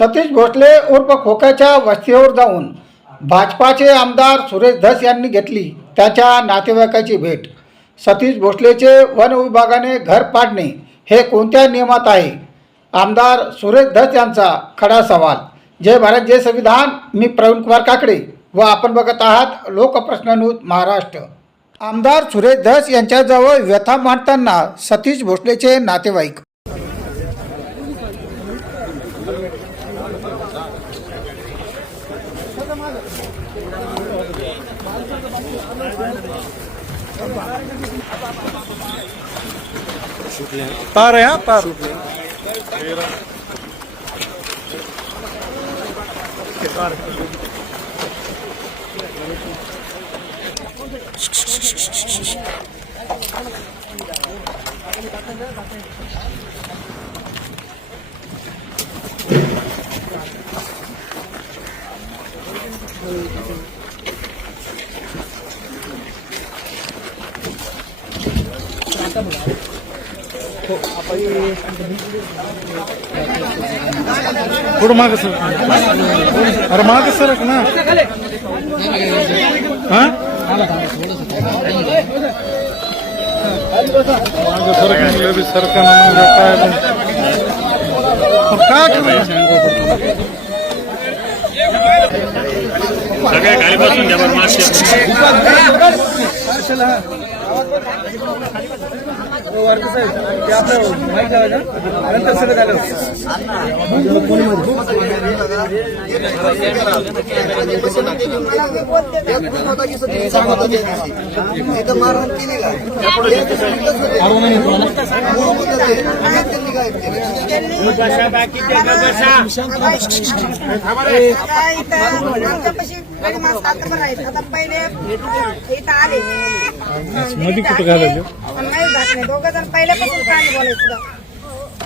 सतीश भोसले उर्फ खोक्याच्या वस्तीवर जाऊन भाजपाचे आमदार सुरेश धस यांनी घेतली त्याच्या नातेवाईकाची भेट। सतीश भोसलेचे वन विभागाने घर पाडणे हे कोणत्या नियमात आहे? आमदार सुरेश धस यांचा खडा सवाल। जय भारत जय संविधान। मी प्रवीण कुमार काकडे व आपण बघत आहात लोकप्रश्न न्यूज महाराष्ट्र। आमदार सुरेश धस यांच्याजवळ व्यथा मांडताना सतीश भोसलेचे नातेवाईक। तार है तार थोडं माग सर। अरे माग सरक ना। हाँ माग सरक भी सरका सगळ्या खाली बसून द्या बरं मास्क मध्ये कुठं घालायचं दोघ जण पहिल्यापासून काय बोलायचं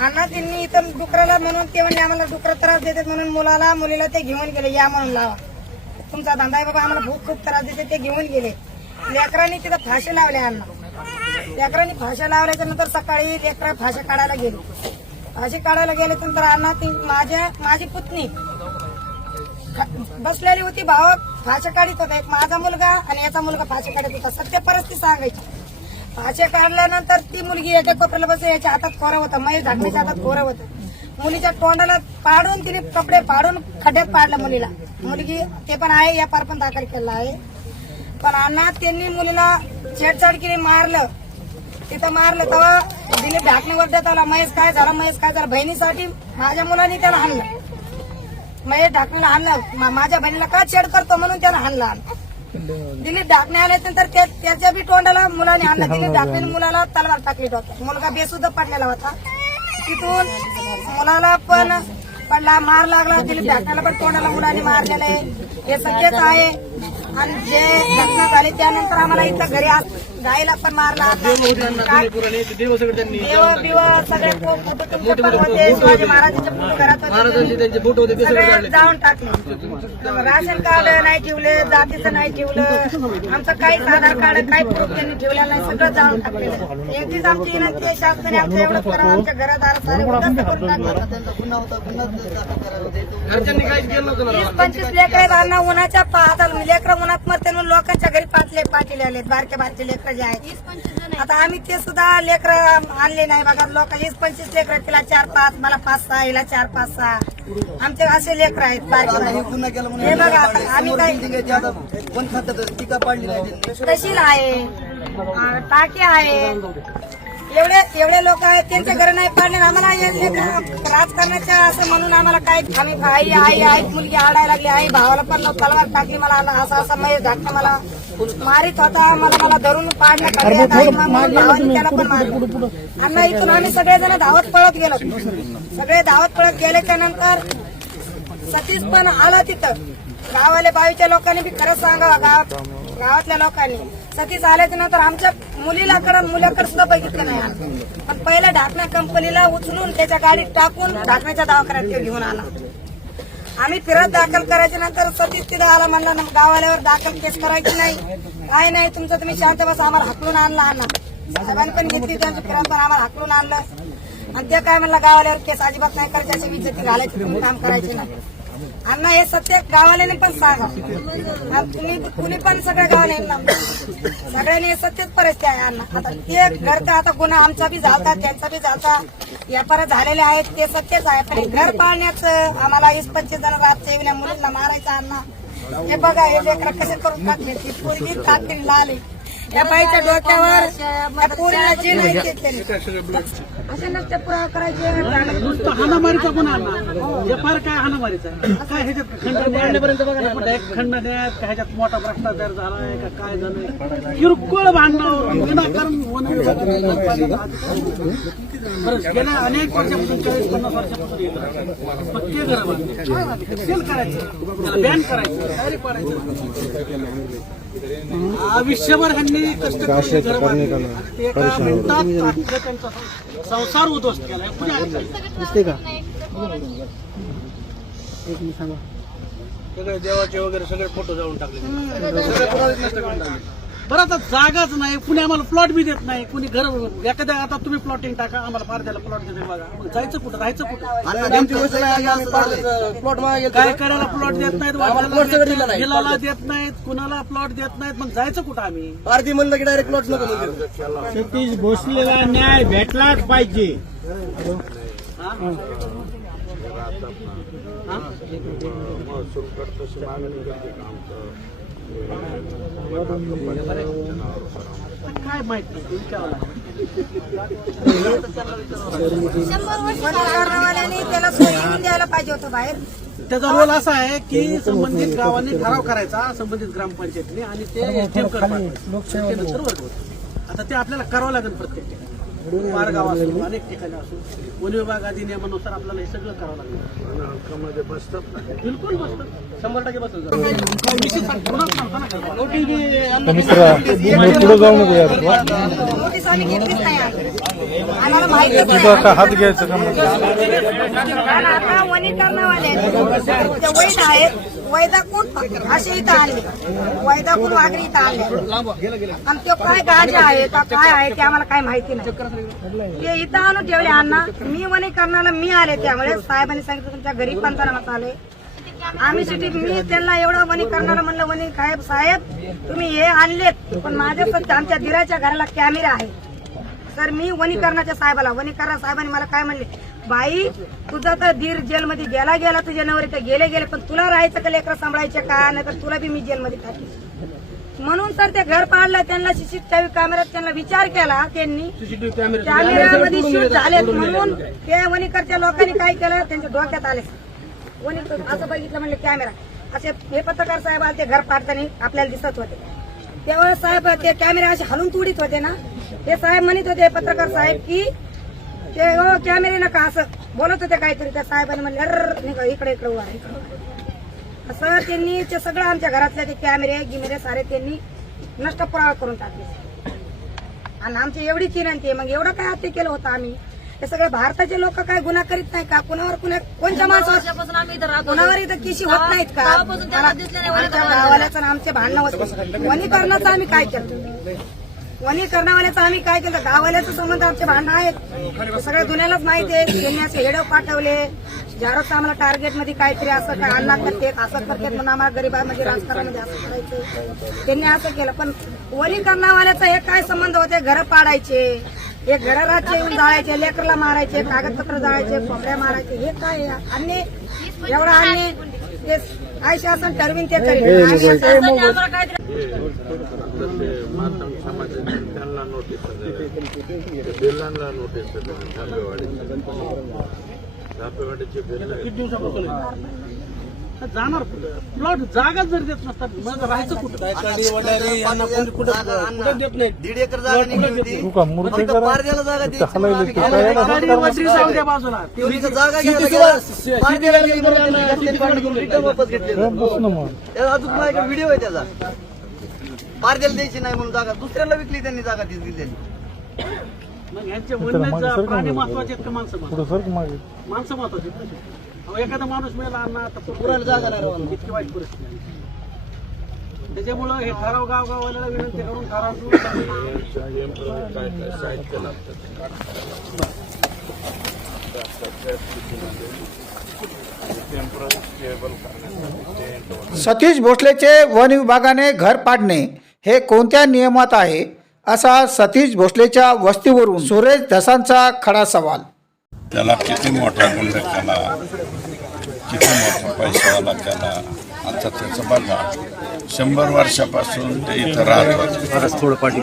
अण्णा त्यांनी इथं डुकराला म्हणून ते म्हणजे आम्हाला डुकर त्रास देतात म्हणून मुलीला ते घेऊन गेले या म्हणून लावा तुमचा धंदा आहे बाबा आम्हाला भूक खूप त्रास देते ते घेऊन गेले। लेकरांनी तिथं फाशी लावले अण्णा लेकरांनी फाशी लावल्याच्या नंतर सकाळी लेकरा फाशी काढायला गेले। फाशी काढायला गेले नंतर अण्णा ती माझी पुतणी बसलेली होती भाव फाशी काढीत होता एक माझा मुलगा आणि याचा मुलगा फाशी काढत होता। सत्य परिस्थिती सांगायची फाशी काढल्यानंतर ती मुलगी याच्या कोपऱ्याला बसली याच्या हातात खोरं होतं महेश धाकणीच्या हातात खोरं होतं। मुलीच्या तोंडाला पाडून तिने कपडे पाडून खड्ड्यात पाडलं मुलीला। मुलगी ते पण आहे या पार पण दाखल केला आहे पण अण्णा त्यांनी मुलीला छेडछाड केली मारलं तिथं मारलं तेव्हा दिलीप ढाकणे वर्धात आला महेश काय झालं बहिणीसाठी माझ्या मुलांनी त्याला हाणलं महेश ढाकणेला हाणलं माझ्या बहिणीला का छेड करतो म्हणून त्याला हाणला। दिलीप ढाकणे आल्यानंतर त्याच्या बी तोंडाला मुलाने हाणलं। दिलीप ढाकणे मुलाला तलवार टाकली होती मुलगा बेसुद्धा पडलेला होता तिथून मुलाला पण पडला मार लागला। दिलीप ढाकण्याला पण तोंडाला मुलाने मारलेलं आहे हे सगळेच आहे आणि जे घटना झाली त्यानंतर आम्हाला इथं घरी गायला पण मारला देव सगळे शिवाजी महाराजांचे फोटो घरात सगळे जाऊन टाकले। राशन कार्ड नाही ठेवले जातीचं नाही ठेवलं आमचं काहीच आधार कार्ड काही प्रूफ त्यांनी ठेवलेलं नाही सगळं जाऊन टाकलेलं। एकटीच आमची विनंती आहे शासनाने आमचं एवढं करा आमच्या घरात सारे उद्ध्वस्त करून टाकलं। 25 लेकरं उन्हाच्या पाहता लेकरं उन्हात मरते म्हणून लोकांच्या घरी पाचले आले बारके लेकरं जे आहेत आता आम्ही ते सुद्धा लेकरं आणले नाही बघा लोक 20-25 लेकरं तिला 4-5 मला 5-6 हिला 4-5-6 आमचे असे लेकरं आहेत बारके हे बघा आम्ही काय तहसील आहे टाकी आहे एवढे लोक आहेत त्यांचे घर नाही पाडले आम्हाला राजकारणाच्या असं म्हणून आम्हाला काय आम्ही आई मुलगी आडायला लागली आई भावाला पण तलवार टाकली मला असं महेश धाकणे मला मारित होता मला धरून पाडलं भावाने त्याला पण मारलं। आम्ही इथून आम्ही सगळेजण धावत पळत गेल्याच्या नंतर सतीश पण आला तिथं गावाले बावीच्या लोकांनी बी खरंच सांगावं गावातल्या लोकांनी सतीश आल्याच्या नंतर आमच्या मुलाकडे सुद्धा बघितलं नाही पण पहिल्या ढाकण्या कंपनीला उचलून त्याच्या गाडीत टाकून ढाकण्याच्या दवाखान्यात घेऊन आला। आम्ही फिरत दाखल करायच्या नंतर सतीश तिथं आला म्हणला गावाल्यावर दाखल केस करायची नाही काय नाही तुमचं तुम्ही शांत बस आम्हाला हाकलून आणला साहेबांनी पण घेतली त्यांचं फिरत पण आम्हाला हाकलून आणलं। आणि ते काय म्हणलं गावाल्यावर केस अजिबात नाही करायचे, अशी विज्जती घालायची, तुम्ही काम करायचे नाही. अण्णा हे सत्य गावाल्याने पण सांगा, आणि कुणी पण सगळ्या गावाला सगळ्यांनी हे सत्यच परिस्थिती आहे अण्णा. आता ते घरचा आता गुन्हा आमचा बी झालता, त्यांचा बी झालता, व्यापार झालेले आहेत ते सत्यच आहे. पण हे घर पाळण्याचं आम्हाला 20-25 जण रातच्या येऊन मुलींना मारायचं अण्णा. हे बघा हे लेकरं कसे करून टाकले, ती पोरगी कात्री लाल या बाईच्या डोक्यावर त्या पोरीला जे नाही ते केले. असे नसते पुरावा करायचे. हाणामारीचा गुन्हा व्यापार काय हाणामारीचा काय ह्याच्यात खंडण्यात काय ह्याच्यात मोठा भ्रष्टाचार झालाय का काय झालंय किरकोळ भांडणावर विनाकारण गेल्या अनेक वर्षापासून 40-50 वर्षापासून पक्के घर बांधले सेल करायचं त्याला बॅन करायचं तयारी पाडायचं आयुष्यभर ह्यांनी कष्ट करून घर बांधले. ते एका मिनिटात त्यांचा संसार उद्ध्वस्त केला. दिसते का सगळे देवाचे वगैरे सगळे फोटो जाऊन टाकले. बरं आता जागाच नाही, कुणी आम्हाला प्लॉट बी देत नाही, कुणी घर एखाद्या आता तुम्ही प्लॉटिंग टाका आम्हाला फार द्यायला प्लॉट देते बघा, मग जायचं कुठं राहायचं कुठं काय करायला प्लॉट देत नाहीत, हिलाला देत नाहीत, कुणाला प्लॉट देत नाहीत, मग जायचं कुठं आम्ही अर्धी म्हणलं की डायरेक्ट प्लॉट नको. सतीश भोसलेला न्याय भेटलाच पाहिजे. काय माहिती त्याला सोडून द्यायला पाहिजे होतं बाहेर. त्याचा रोल असा आहे की संबंधित गावांनी ठराव करायचा संबंधित ग्रामपंचायतीने आणि ते STM कडे आता ते आपल्याला करावं लागेल प्रत्येक ठिकाणी. मार्गाव असो अनेक ठिकाणी असो वन विभाग अधिनियमानुसार आपल्याला हे सगळं करावं लागेल. बिलकुल बसतात 100% बसतात. पुढे जाऊ नको यार नोटीस आम्ही घेतलीच नाही आम्हाला माहितीच नाही. हात घ्यायचं का कारण आता वनीकरणवाले ते वैध आहेत, वैदाकूट असे इथं आणले, वैदाकूट वाघरी इथं आणले आणि तो काय गाजा आहे का काय आहे ते आम्हाला काय माहिती नाही. ते इथं आणून ठेवले अण्णा. मी वनीकरणाला मी आले त्यामुळे साहेबांनी सांगितलं तुमच्या घरी पंचनामा आले. आम्ही सिटीत मी त्यांना एवढं वनीकरणाला म्हणलं वनी साहेब तुम्ही हे आणलेत पण माझ्या सध्या आमच्या दिराच्या घराला कॅमेरा आहे. तर मी वनीकरणाच्या साहेबाला वनीकरण साहेबांनी मला काय म्हणले, बाई तुझा तर धीर जेलमध्ये गेला तुझ्या नवरी तर गेले पण तुला राहायचं का लेकरं सांभाळायचे का, नाही तर तुला बी मी जेलमध्ये टाकेल. म्हणून तर ते घर पाडलं त्यांना CCTV कॅमेऱ्यात त्यांना विचार केला त्यांनी कॅमेऱ्यामध्ये शूट झालेत म्हणून ते वनीकरच्या लोकांनी काय केलं त्यांच्या डोक्यात आले वनीकर असं बघितलं म्हणले कॅमेरा असे हे पत्रकार साहेब आले ते घर पाडताना आपल्याला दिसत होते. तेव्हा साहेब ते कॅमेरा असे हलून तुडीत होते ना, ते साहेब म्हणत होते पत्रकार साहेब की ते कॅमेरे नका असं बोलत होते काहीतरी. त्या साहेबांनी म्हणले इकडे उभा असं त्यांनी ते सगळं आमच्या घरातले ते कॅमेरे गिमेरे सारे त्यांनी नष्ट पुरावा करून टाकले. आणि आमची एवढीच विनंती आहे, मग एवढं काय हत्या केलं होतं आम्ही. हे सगळे भारताचे लोक काय गुन्हा करीत नाही का, कुणावर कोणत्या माणसावर कुणावर इथं किशी होत नाहीत का. आमच्या गावाल्याचं आमचे भांडणं होते. वनीकरणाचं आम्ही काय केलं, वनीकरणावाल्याचं आम्ही काय केलं, गावाल्याचं संबंध आमचे भांडणं आहेत सगळ्या दुनियालाच माहिती आहे. त्यांनी असे हेडो पाठवले ज्यावेळेस आम्हाला टार्गेट मध्ये काहीतरी असं काय अण्णा करते असं करते म्हणून आम्हाला गरीबांमध्ये राजकारणामध्ये असं करायचं त्यांनी असं केलं. पण वनीकरणावाल्याचा हे काय संबंध होते, घर पाडायचे, हे घर राज्य येऊन जाळायचे, लेकरला मारायचे, कागदपत्र जाळायचे, खोपड्या मारायचे, हे काय अन्य एवढा अन्य ते काय शासन ठरवीन ते जाणार प्लॉट जागा जर देत नसतात मग राहायचं कुठं. 1.5 एकर जागा मूर्ती बाजूला अजून माझ्याकडे व्हिडिओ आहे त्याचा. पारद्याला द्यायची नाही म्हणून जागा दुसऱ्याला विकली त्यांनी जागा ती दिलेली. मग यांचे म्हणणं प्राणी महत्वाचे आहेत का माणसं महत्वाचे आहेत. एखादा माणूस मिळाला अण्णा तर पुरायला जागा नाही, इतकी वाईट परिस्थिती आहे. त्याच्यामुळं हे ठराव गावगावाला विनंती करून ठराव सतीश भोसलेचे वन विभागाने घर पाडणे हे कोणत्या नियमात आहे, असा सतीश भोसलेच्या वस्तीवरून सुरेश धसांचा खडा सवाल. त्याला किती मोठा गुंड केला, किती मोठा पैशावाला केला. आता त्याचं बघा, 100 वर्षापासून ते इथं राहत होते.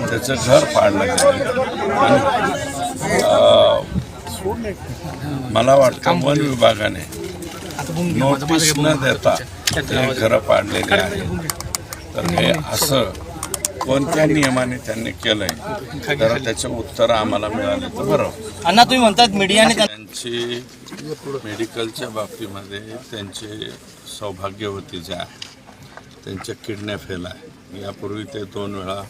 त्याचं घर पाडलं गेलं. आणि मला वाटतं वन विभागाने नोटीस न देता ते घरं पाडलेले आहे. तर हे असं कोणत्या नियमाने त्यांनी केलंय, तर त्याचं उत्तर आम्हाला मिळालं तर बरं. अण्णा तुम्ही म्हणतात मीडियाने त्यांची मेडिकलच्या बाबतीमध्ये त्यांचे सौभाग्यवती जे आहे त्यांच्या किडनॅप फेल आहे. यापूर्वी ते 2 वेळा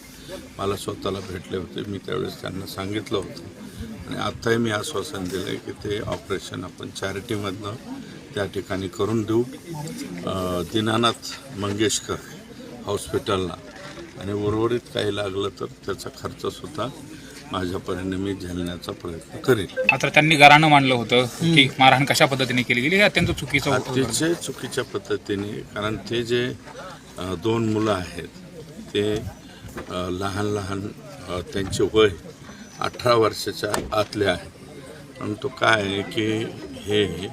मला स्वतःला भेटले होते. मी त्यावेळेस त्यांना सांगितलं होतं आणि आत्ताही मी आश्वासन दिलं आहे की ते ऑपरेशन आपण चॅरिटीमधनं त्या ठिकाणी करून देऊ. दीनानाथ मंगेशकर हॉस्पिटलला, आणि उर्वरित काही लागलं तर त्याचा खर्चसुद्धा माझ्यापर्यंत मी झेलण्याचा प्रयत्न करेन. मात्र त्यांनी गाराणं मांडलं होतं की मारहाण कशा पद्धतीने केली गेली हे अत्यंत चुकीचं होतं. अतिशय चुकीच्या पद्धतीने, कारण ते जे 2 मुलं आहेत ते लहान त्यांचे वय 18 वर्षाच्या आतले आहे. परंतु काय आहे की हे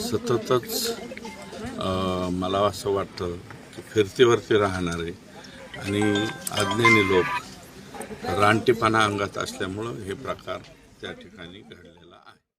सततच मला असं वाटतं की फिरतीवरती राहणारे आणि अज्ञानी लोक रानटीपणा अंगात असल्यामुळं हे प्रकार त्या ठिकाणी घडले.